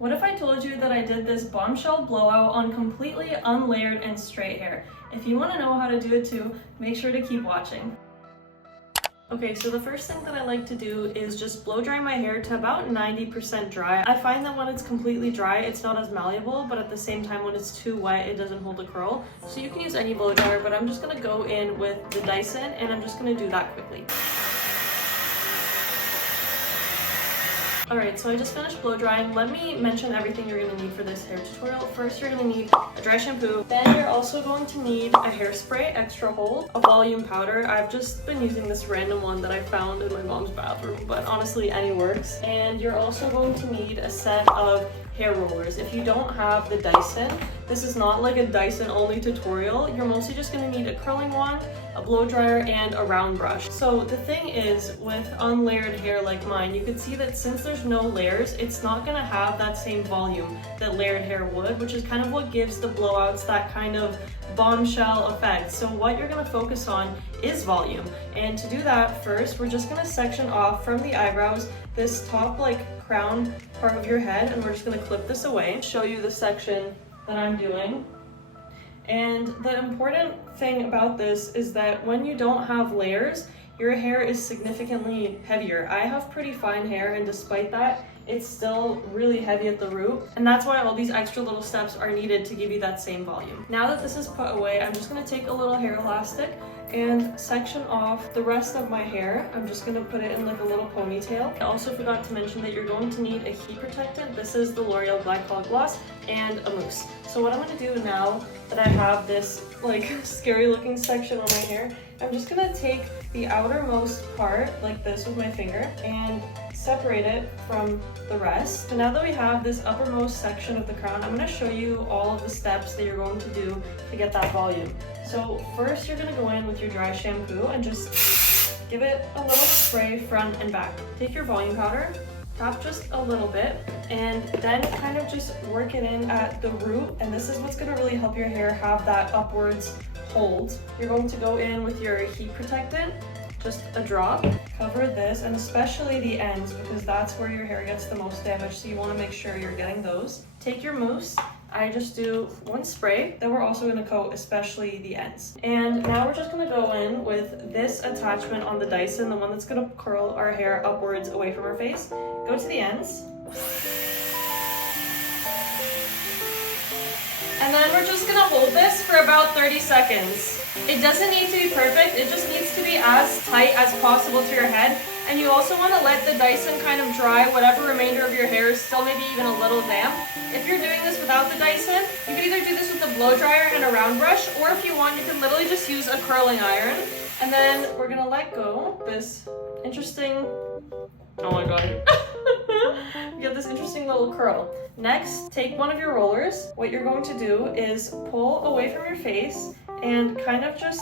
What if I told you that I did this bombshell blowout on completely unlayered and straight hair? If you want to know how to do it too, make sure to keep watching. Okay, so the first thing that I like to do is just blow dry my hair to about 90% dry. I find that when it's completely dry, it's not as malleable, but at the same time, when it's too wet, it doesn't hold a curl. So you can use any blow dryer, but I'm just gonna go in with the Dyson, and I'm just gonna do that quickly. Alright, so I just finished blow drying. Let me mention everything you're going to need for this hair tutorial. First, you're going to need a dry shampoo. Then you're also going to need a hairspray, extra hold, a volume powder. I've just been using this random one that I found in my mom's bathroom, but honestly, any works. And you're also going to need a set of hair rollers. If you don't have the Dyson, this is not like a Dyson only tutorial. You're mostly just going to need a curling wand, a blow dryer, and a round brush. So the thing is, with unlayered hair like mine, you can see that since there's no layers, it's not going to have that same volume that layered hair would, which is kind of what gives the blowouts that kind of bombshell effect. So what you're going to focus on is volume. And to do that, first, we're just going to section off from the eyebrows this top crown part of your head, and we're just going to clip this away. Show you the section that I'm doing. And the important thing about this is that when you don't have layers, your hair is significantly heavier. I have pretty fine hair, and despite that, it's still really heavy at the root. And that's why all these extra little steps are needed to give you that same volume. Now that this is put away, I'm just gonna take a little hair elastic and section off the rest of my hair. I'm just gonna put it in like a little ponytail. I also forgot to mention that you're going to need a heat protectant. This is the L'Oreal Glycol Gloss and a mousse. So what I'm gonna do now that I have this scary looking section on my hair, I'm just gonna take the outermost part like this with my finger and separate it from the rest. So now that we have this uppermost section of the crown, I'm gonna show you all of the steps that you're going to do to get that volume. So first, you're gonna go in with your dry shampoo and just give it a little spray front and back. Take your volume powder, tap just a little bit, and then kind of just work it in at the root. And this is what's gonna really help your hair have that upwards hold. You're going to go in with your heat protectant, just a drop. Cover this, and especially the ends, because that's where your hair gets the most damage, so you want to make sure you're getting those. Take your mousse. I just do one spray, then we're also going to coat especially the ends. And now we're just going to go in with this attachment on the Dyson, the one that's going to curl our hair upwards away from our face. Go to the ends. And then we're just gonna hold this for about 30 seconds. It doesn't need to be perfect, it just needs to be as tight as possible to your head. And you also want to let the Dyson kind of dry whatever remainder of your hair is still maybe even a little damp. If you're doing this without the Dyson, you can either do this with a blow dryer and a round brush, or if you want, you can literally just use a curling iron. And then we're gonna let go this interesting, oh my god. You get this interesting little curl. Next, take one of your rollers. What you're going to do is pull away from your face and kind of just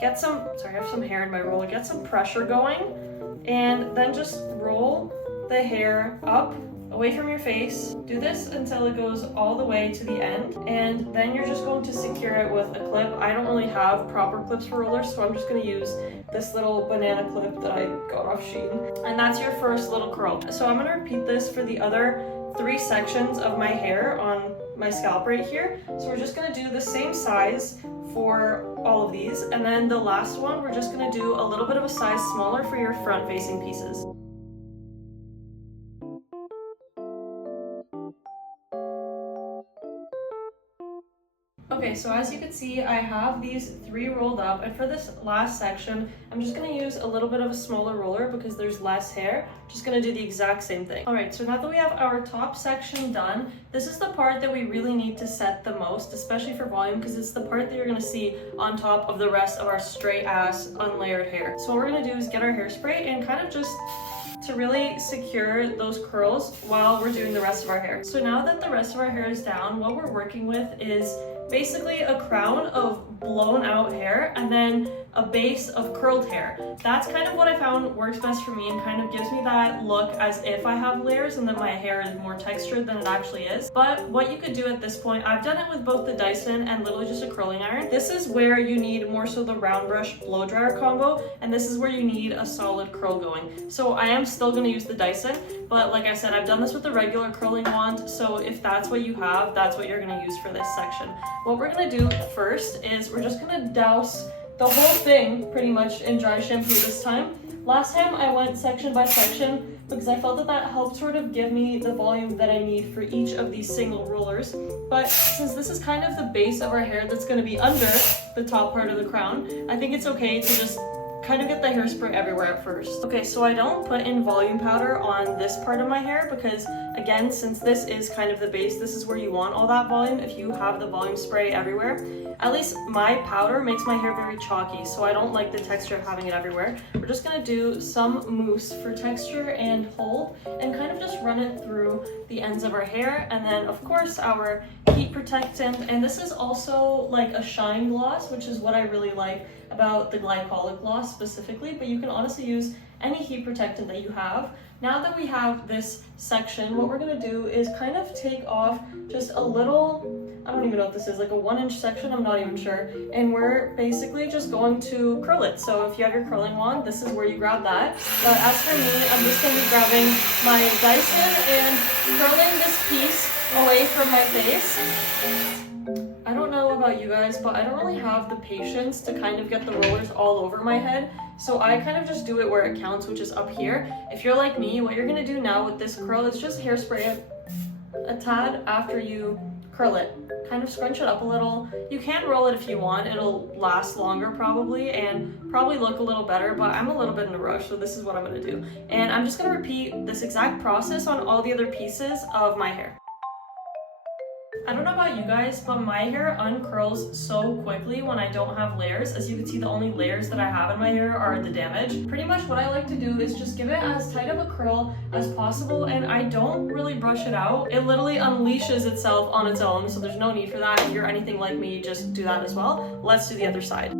get some, sorry, I have some hair in my roller, get some pressure going, and then just roll the hair up away from your face. Do this until it goes all the way to the end, and then you're just going to secure it with a clip. I don't really have proper clips for rollers, so I'm just going to use this little banana clip that I got off Shein. And that's your first little curl. So I'm going to repeat this for the other 3 sections of my hair on my scalp right here. So we're just going to do the same size for all of these, and then the last one we're just going to do a little bit of a size smaller for your front facing pieces. Okay, so as you can see, I have these 3 rolled up, and for this last section, I'm just going to use a little bit of a smaller roller because there's less hair. Just going to do the exact same thing. Alright, so now that we have our top section done, this is the part that we really need to set the most, especially for volume, because it's the part that you're going to see on top of the rest of our straight ass unlayered hair. So what we're going to do is get our hairspray and kind of just to really secure those curls while we're doing the rest of our hair. So now that the rest of our hair is down, what we're working with is basically a crown of blown out hair and then a base of curled hair. That's kind of what I found works best for me and kind of gives me that look as if I have layers and that my hair is more textured than it actually is. But what you could do at this point, I've done it with both the Dyson and literally just a curling iron. This is where you need more so the round brush blow dryer combo, and this is where you need a solid curl going. So I am still going to use the Dyson, but like I said, I've done this with the regular curling wand, so if that's what you have, that's what you're going to use for this section. What we're going to do first is we're just going to douse the whole thing pretty much in dry shampoo this time. Last time I went section by section because I felt that that helped sort of give me the volume that I need for each of these single rollers. But since this is kind of the base of our hair that's going to be under the top part of the crown, I think it's okay to just kind of get the hairspray everywhere at first. Okay, so I don't put in volume powder on this part of my hair because, again, since this is kind of the base, this is where you want all that volume if you have the volume spray everywhere. At least my powder makes my hair very chalky, so I don't like the texture of having it everywhere. We're just gonna do some mousse for texture and hold and kind of just run it through the ends of our hair. And then of course our heat protectant, and this is also like a shine gloss, which is what I really like about the glycolic gloss specifically, but you can honestly use any heat protectant that you have. Now that we have this section, what we're gonna do is kind of take off just a little, I don't even know what this is, like a 1-inch section, I'm not even sure. And we're basically just going to curl it. So if you have your curling wand, this is where you grab that. But as for me, I'm just gonna be grabbing my Dyson and curling this piece away from my face. I don't know about you guys, but I don't really have the patience to kind of get the rollers all over my head. So I kind of just do it where it counts, which is up here. If you're like me, what you're gonna do now with this curl is just hairspray it a tad after you curl it. Kind of scrunch it up a little. You can roll it if you want, it'll last longer probably and probably look a little better, but I'm a little bit in a rush, so this is what I'm gonna do. And I'm just gonna repeat this exact process on all the other pieces of my hair. I don't know about you guys, but my hair uncurls so quickly when I don't have layers. As you can see, the only layers that I have in my hair are the damage. Pretty much what I like to do is just give it as tight of a curl as possible, and I don't really brush it out. It literally unleashes itself on its own, so there's no need for that. If you're anything like me, just do that as well. Let's do the other side.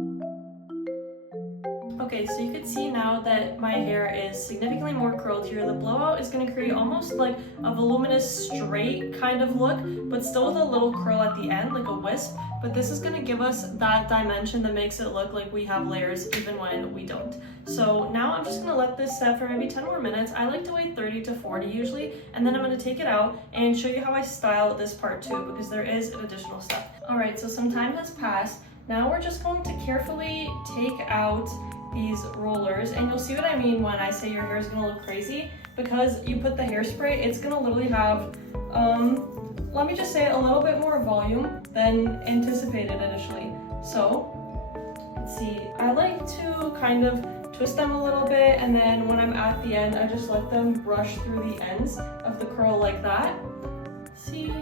Okay, so you can see now that my hair is significantly more curled here. The blowout is going to create almost like a voluminous straight kind of look, but still with a little curl at the end, like a wisp. But this is going to give us that dimension that makes it look like we have layers even when we don't. So now I'm just going to let this set for maybe 10 more minutes. I like to wait 30 to 40 usually, and then I'm going to take it out and show you how I style this part too, because there is an additional step. Alright, so some time has passed. Now we're just going to carefully take out these rollers, and you'll see what I mean when I say your hair is going to look crazy, because you put the hairspray, it's going to literally have, let me just say, a little bit more volume than anticipated initially. So, let's see, I like to kind of twist them a little bit, and then when I'm at the end, I just let them brush through the ends of the curl like that. See?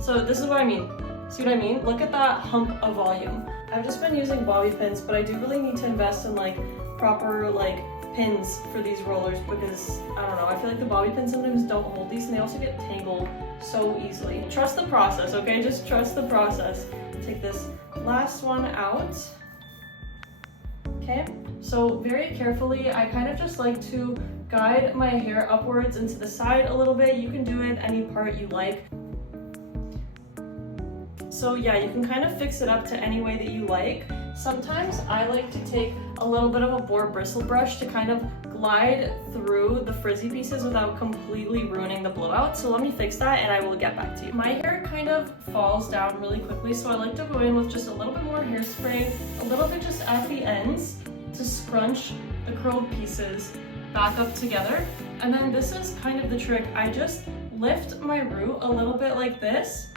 So this is what I mean. See what I mean? Look at that hump of volume. I've just been using bobby pins, but I do really need to invest in like proper like pins for these rollers, because I don't know, I feel like the bobby pins sometimes don't hold these, and they also get tangled so easily. Trust the process, okay? Just trust the process. Take this last one out. Okay, so very carefully, I kind of just like to guide my hair upwards and to the side a little bit. You can do it any part you like. So yeah, you can kind of fix it up to any way that you like. Sometimes I like to take a little bit of a boar bristle brush to kind of glide through the frizzy pieces without completely ruining the blowout. So let me fix that and I will get back to you. My hair kind of falls down really quickly, so I like to go in with just a little bit more hairspray, a little bit just at the ends to scrunch the curled pieces back up together. And then this is kind of the trick. I just lift my root a little bit like this,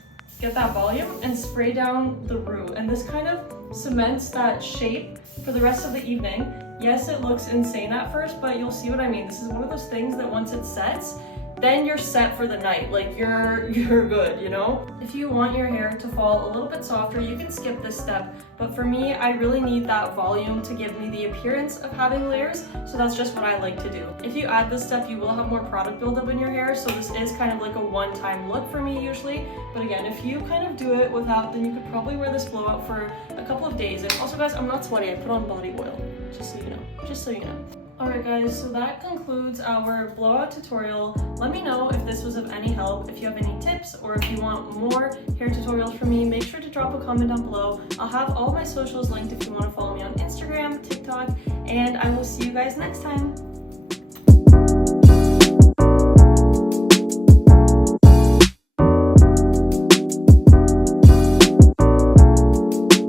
get that volume, and spray down the root. And this kind of cements that shape for the rest of the evening. Yes, it looks insane at first, but you'll see what I mean. This is one of those things that once it sets, then you're set for the night. Like you're good, you know? If you want your hair to fall a little bit softer, you can skip this step. But for me, I really need that volume to give me the appearance of having layers, so that's just what I like to do. If you add this step, you will have more product buildup in your hair, so this is kind of like a one-time look for me usually. But again, if you kind of do it without, then you could probably wear this blowout for a couple of days. And also guys, I'm not sweaty, I put on body oil, just so you know, just so you know. Alright guys, so that concludes our blowout tutorial. Let me know if this was of any help. If you have any tips or if you want more hair tutorials from me, make sure to drop a comment down below. I'll have all my socials linked if you want to follow me on Instagram, TikTok, and I will see you guys next time.